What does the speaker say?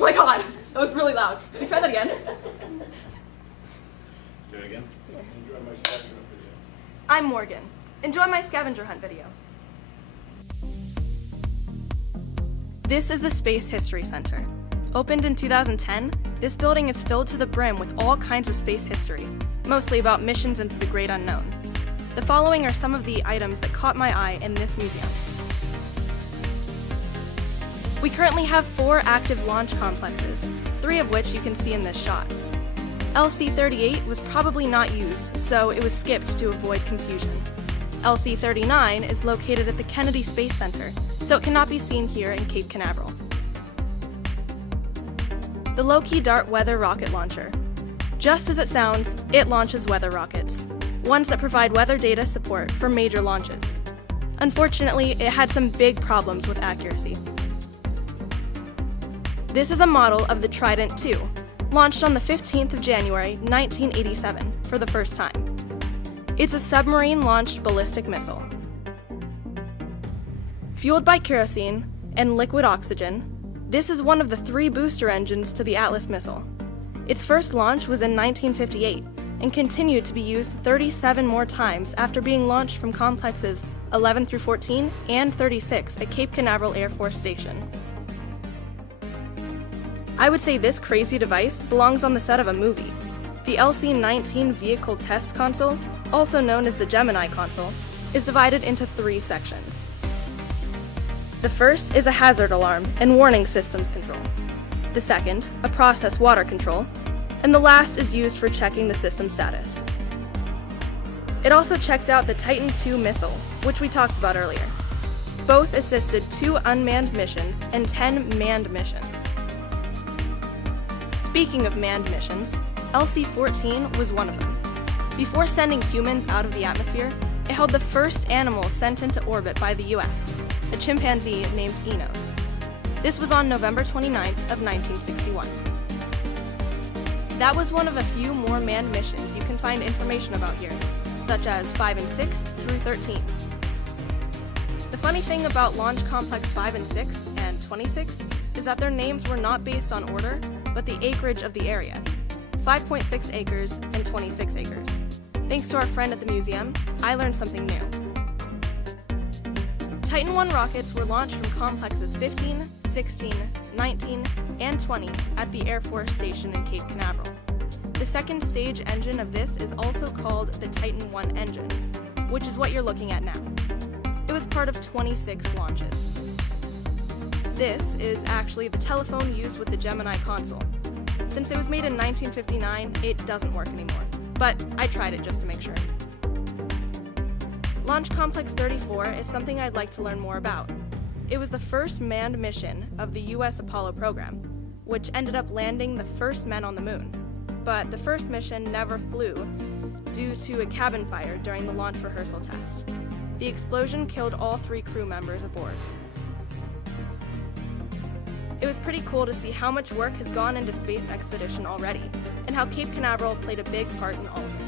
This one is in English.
Oh my god, that was really loud. Can we try that again? Do it again. Enjoy my scavenger hunt video. I'm Morgan. Enjoy my scavenger hunt video. This is the Space History Center. Opened in 2010, this building is filled to the brim with all kinds of space history, mostly about missions into the great unknown. The following are some of the items that caught my eye in this museum. We currently have 4 active launch complexes, 3 of which you can see in this shot. LC-38 was probably not used, so it was skipped to avoid confusion. LC-39 is located at the Kennedy Space Center, so it cannot be seen here in Cape Canaveral. The Low-Key Dart Weather Rocket Launcher. Just as it sounds, it launches weather rockets, ones that provide weather data support for major launches. Unfortunately, it had some big problems with accuracy. This is a model of the Trident II, launched on the 15th of January, 1987, for the first time. It's a submarine-launched ballistic missile. Fueled by kerosene and liquid oxygen, this is one of the 3 booster engines to the Atlas missile. Its first launch was in 1958 and continued to be used 37 more times after being launched from complexes 11 through 14 and 36 at Cape Canaveral Air Force Station. I would say this crazy device belongs on the set of a movie. The LC-19 Vehicle Test Console, also known as the Gemini console, is divided into 3 sections. The first is a hazard alarm and warning systems control. The second, a process water control, and the last is used for checking the system status. It also checked out the Titan II missile, which we talked about earlier. Both assisted 2 unmanned missions and 10 manned missions. Speaking of manned missions, LC-14 was one of them. Before sending humans out of the atmosphere, it held the first animal sent into orbit by the US, a chimpanzee named Enos. This was on November 29th of 1961. That was one of a few more manned missions you can find information about here, such as 5 and 6 through 13. The funny thing about Launch Complex 5 and 6 and 26 is that their names were not based on order, but the acreage of the area, 5.6 acres and 26 acres. Thanks to our friend at the museum, I learned something new. Titan I rockets were launched from complexes 15, 16, 19, and 20 at the Air Force Station in Cape Canaveral. The second stage engine of this is also called the Titan I engine, which is what you're looking at now. It was part of 26 launches. This is actually the telephone used with the Gemini console. Since it was made in 1959, it doesn't work anymore, but I tried it just to make sure. Launch Complex 34 is something I'd like to learn more about. It was the first manned mission of the US Apollo program, which ended up landing the first men on the moon. But the first mission never flew due to a cabin fire during the launch rehearsal test. The explosion killed all 3 crew members aboard. It was pretty cool to see how much work has gone into space expedition already, and how Cape Canaveral played a big part in all of it.